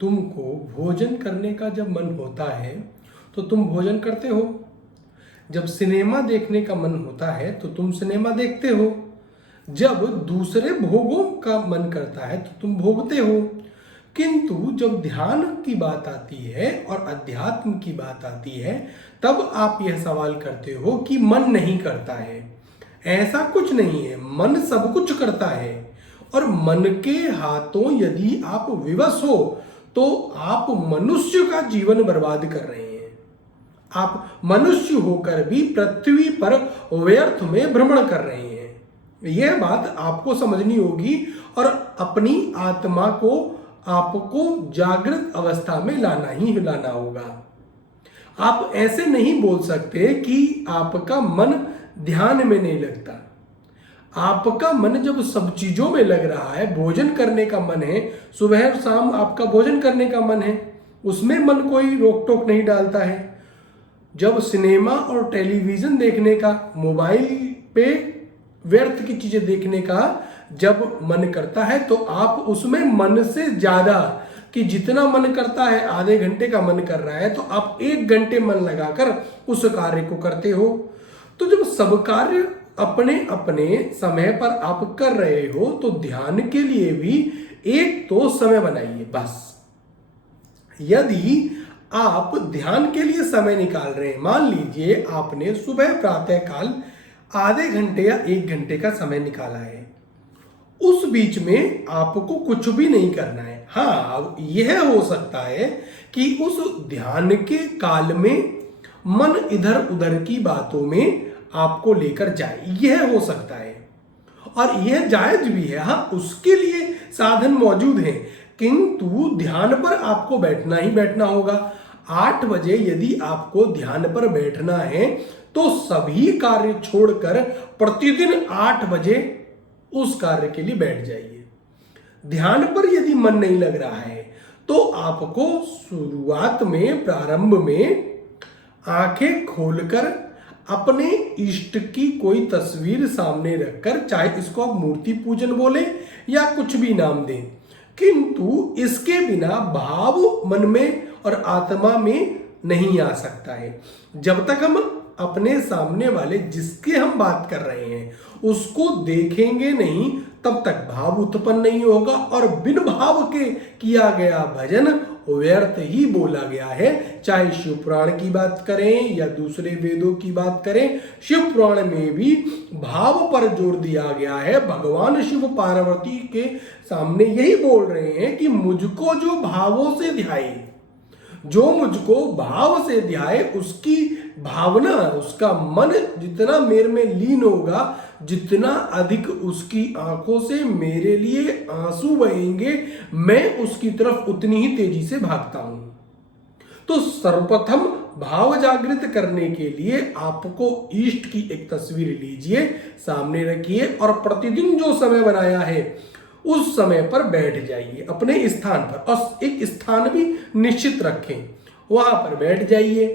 तुमको भोजन करने का जब मन होता है तो तुम भोजन करते हो। जब सिनेमा देखने का मन होता है तो तुम सिनेमा देखते हो। जब दूसरे भोगों का मन करता है तो तुम भोगते हो। किंतु जब ध्यान की बात आती है और अध्यात्म की बात आती है तब आप यह सवाल करते हो कि मन नहीं करता है। ऐसा कुछ नहीं है, मन सब कुछ करता है। और मन के हाथों यदि आप विवश हो तो आप मनुष्य का जीवन बर्बाद कर रहे हैं। आप मनुष्य होकर भी पृथ्वी पर व्यर्थ में भ्रमण कर रहे हैं। यह बात आपको समझनी होगी और अपनी आत्मा को आपको जागृत अवस्था में लाना ही लाना होगा। आप ऐसे नहीं बोल सकते कि आपका मन ध्यान में नहीं लगता। आपका मन जब सब चीजों में लग रहा है, भोजन करने का मन है, सुबह और शाम आपका भोजन करने का मन है, उसमें मन कोई रोक टोक नहीं डालता है। जब सिनेमा और टेलीविजन देखने का, मोबाइल पे व्यर्थ की चीजें देखने का जब मन करता है तो आप उसमें मन से ज्यादा, कि जितना मन करता है आधे घंटे का मन कर रहा है तो आप 1 घंटे मन लगाकर उस कार्य को करते हो। तो जब सब कार्य अपने अपने समय पर आप कर रहे हो तो ध्यान के लिए भी एक तो समय बनाइए बस। यदि आप ध्यान के लिए समय निकाल रहे हैं, मान लीजिए आपने सुबह प्रातः काल आधे घंटे या 1 घंटे का समय निकाला है, उस बीच में आपको कुछ भी नहीं करना है। हाँ, यह हो सकता है कि उस ध्यान के काल में मन इधर उधर की बातों में आपको लेकर जाए, यह हो सकता है और यह जायज भी है। हाँ, उसके लिए साधन मौजूद हैं, किंतु ध्यान पर आपको बैठना ही बैठना होगा। 8 बजे यदि आपको ध्यान पर बैठना है तो सभी कार्य छोड़कर प्रतिदिन 8 बजे उस कार्य के लिए बैठ जाइए। ध्यान पर यदि मन नहीं लग रहा है तो आपको शुरुआत में, प्रारंभ में आंखें खोलकर अपने इष्ट की कोई तस्वीर सामने रखकर, चाहे इसको आप मूर्ति पूजन बोले या कुछ भी नाम दें, किंतु इसके बिना भाव मन में और आत्मा में नहीं आ सकता है। जब तक हम अपने सामने वाले जिसके हम बात कर रहे हैं उसको देखेंगे नहीं तब तक भाव उत्पन्न नहीं होगा और बिन भाव के किया गया भजन व्यर्थ ही बोला गया है। चाहे शिव पुराण की बात करें या दूसरे वेदों की बात करें, शिव पुराण में भी भाव पर जोर दिया गया है। भगवान शिव पार्वती के सामने यही बोल रहे हैं कि मुझको जो भावों से ध्याए, जो मुझको भाव से ध्याए, उसकी भावना, उसका मन जितना मेरे में लीन होगा, जितना अधिक उसकी आंखों से मेरे लिए आंसू बहेंगे, मैं उसकी तरफ उतनी ही तेजी से भागता हूं। तो सर्वप्रथम भाव जागृत करने के लिए आपको इष्ट की एक तस्वीर लीजिए, सामने रखिए और प्रतिदिन जो समय बनाया है उस समय पर बैठ जाइए अपने स्थान पर, और एक स्थान भी निश्चित रखें, वहां पर बैठ जाइए।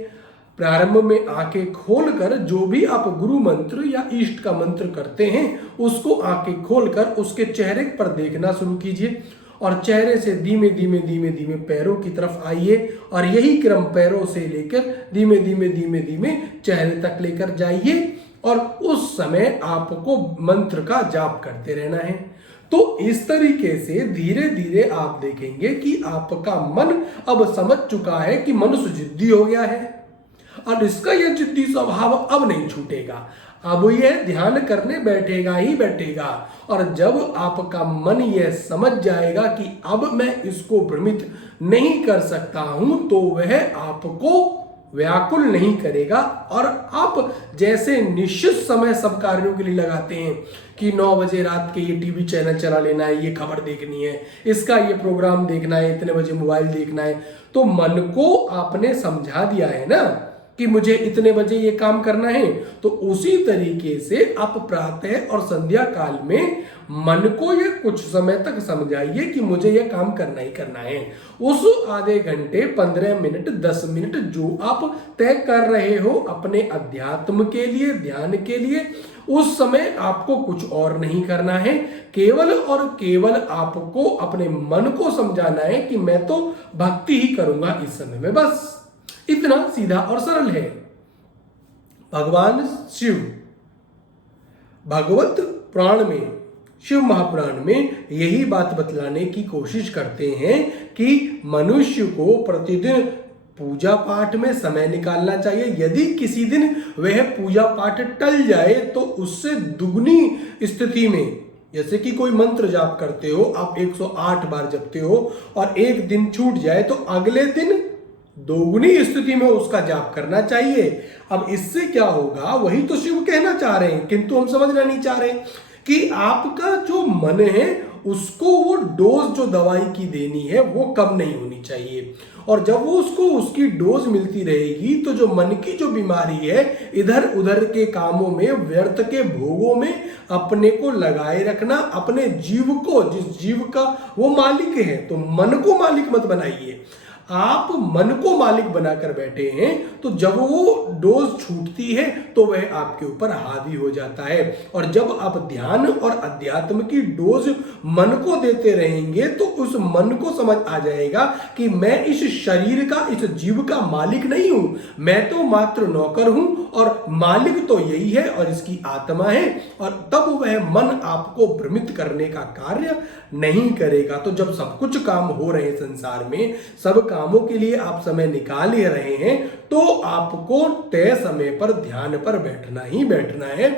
प्रारंभ में आंखें खोलकर जो भी आप गुरु मंत्र या इष्ट का मंत्र करते हैं उसको आंखें खोलकर उसके चेहरे पर देखना शुरू कीजिए और चेहरे से धीमे धीमे धीमे धीमे पैरों की तरफ आइए और यही क्रम पैरों से लेकर धीमे धीमे धीमे धीमे चेहरे तक लेकर जाइए और उस समय आपको मंत्र का जाप करते रहना है। तो इस तरीके से धीरे धीरे आप देखेंगे कि आपका मन अब समझ चुका है कि मनुष्य जिद्दी हो गया है और इसका यह जिद्दी स्वभाव अब नहीं छूटेगा। अब यह ध्यान करने बैठेगा ही बैठेगा और जब आपका मन यह समझ जाएगा कि अब मैं इसको भ्रमित नहीं कर सकता हूं तो वह आपको व्याकुल नहीं करेगा और आप जैसे निश्चित समय सब कार्यों के लिए लगाते हैं कि 9 बजे रात के ये टीवी चैनल चला लेना है, ये खबर देखनी है, इसका ये प्रोग्राम देखना है, इतने बजे मोबाइल देखना है, तो मन को आपने समझा दिया है ना कि मुझे इतने बजे ये काम करना है, तो उसी तरीके से आप प्रातः और संध्या काल में मन को ये कुछ समय तक समझाइए कि मुझे ये काम करना ही करना है। उस आधे घंटे 15 मिनट 10 मिनट जो आप तय कर रहे हो अपने अध्यात्म के लिए, ध्यान के लिए, उस समय आपको कुछ और नहीं करना है। केवल और केवल आपको अपने मन को समझाना है कि मैं तो भक्ति ही करूंगा इस समय में, बस इतना सीधा और सरल है। भगवान शिव भागवत पुराण में, शिव महापुराण में यही बात बतलाने की कोशिश करते हैं कि मनुष्य को प्रतिदिन पूजा पाठ में समय निकालना चाहिए। यदि किसी दिन वह पूजा पाठ टल जाए तो उससे दुगनी स्थिति में, जैसे कि कोई मंत्र जाप करते हो, आप 108 बार जपते हो और एक दिन छूट जाए तो अगले दिन दोगुनी स्थिति में उसका जाप करना चाहिए। अब इससे क्या होगा, वही तो शिव कहना चाह रहे हैं, किंतु हम समझना नहीं चाह रहे कि आपका जो मन है उसको वो डोज जो दवाई की देनी है वो कम नहीं होनी चाहिए। और जब वो उसको उसकी डोज मिलती रहेगी तो जो मन की जो बीमारी है, इधर उधर के कामों में, व्यर्थ के भोगों में अपने को लगाए रखना, अपने जीव को, जिस जीव का वो मालिक है, तो मन को मालिक मत बनाइए। आप मन को मालिक बनाकर बैठे हैं तो जब वो डोज छूटती है तो वह आपके ऊपर हावी हो जाता है। और जब आप ध्यान और अध्यात्म की डोज मन को देते रहेंगे तो उस मन को समझ आ जाएगा कि मैं इस शरीर का, इस जीव का मालिक नहीं हूं, मैं तो मात्र नौकर हूं और मालिक तो यही है और इसकी आत्मा है। और तब वह मन आपको भ्रमित करने का कार्य नहीं करेगा। तो जब सब कुछ काम हो रहे हैं संसार में, सब कामों के लिए आप समय निकाल ही रहे हैं, तो आपको तय समय पर ध्यान पर बैठना ही बैठना है।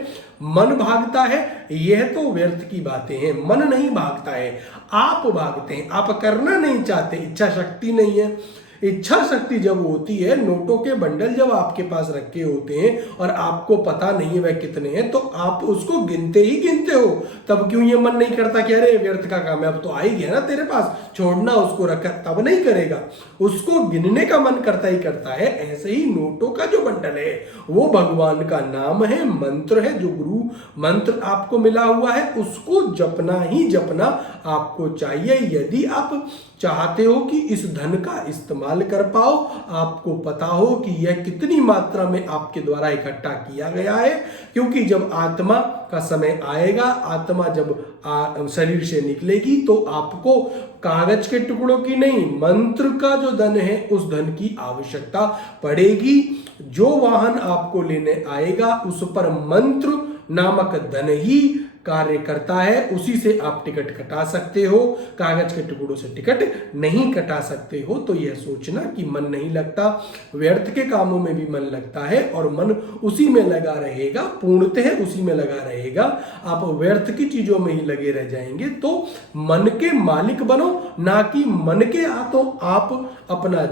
मन भागता है, यह तो व्यर्थ की बातें हैं। मन नहीं भागता है, आप भागते हैं, आप करना नहीं चाहते, इच्छा शक्ति नहीं है। इच्छा शक्ति जब होती है, नोटों के बंडल जब आपके पास रखे होते हैं और आपको पता नहीं है वह कितने हैं, तो आप उसको गिनते ही गिनते हो। तब क्यों ये मन नहीं करता कि अरे व्यर्थ का काम है, अब तो आ ही गया ना तेरे पास, छोड़ना उसको, रखा, तब नहीं करेगा। उसको गिनने का मन करता ही करता है। ऐसे ही नोटों का जो बंडल है वो भगवान का नाम है, मंत्र है, जो गुरु मंत्र आपको मिला हुआ है उसको जपना ही जपना आपको चाहिए। यदि आप चाहते हो कि इस धन का इस्तेमाल कर पाओ, आपको पता हो कि यह कितनी मात्रा में आपके द्वारा इकट्ठा किया गया है, क्योंकि जब आत्मा का समय आएगा, आत्मा जब शरीर से निकलेगी तो आपको कागज के टुकड़ों की नहीं, मंत्र का जो धन है उस धन की आवश्यकता पड़ेगी। जो वाहन आपको लेने आएगा उस पर मंत्र नामक धन ही कार्य करता है, उसी से आप टिकट कटा सकते हो, कागज के टुकड़ों से टिकट नहीं कटा सकते हो। तो यह सोचना कि मन नहीं लगता, व्यर्थ के कामों में भी मन लगता है और मन उसी में लगा रहेगा, पूर्णतः उसी में लगा रहेगा। आप व्यर्थ की चीजों में ही लगे रह जाएंगे। तो मन के मालिक बनो, ना कि मन के हाथों आप अपना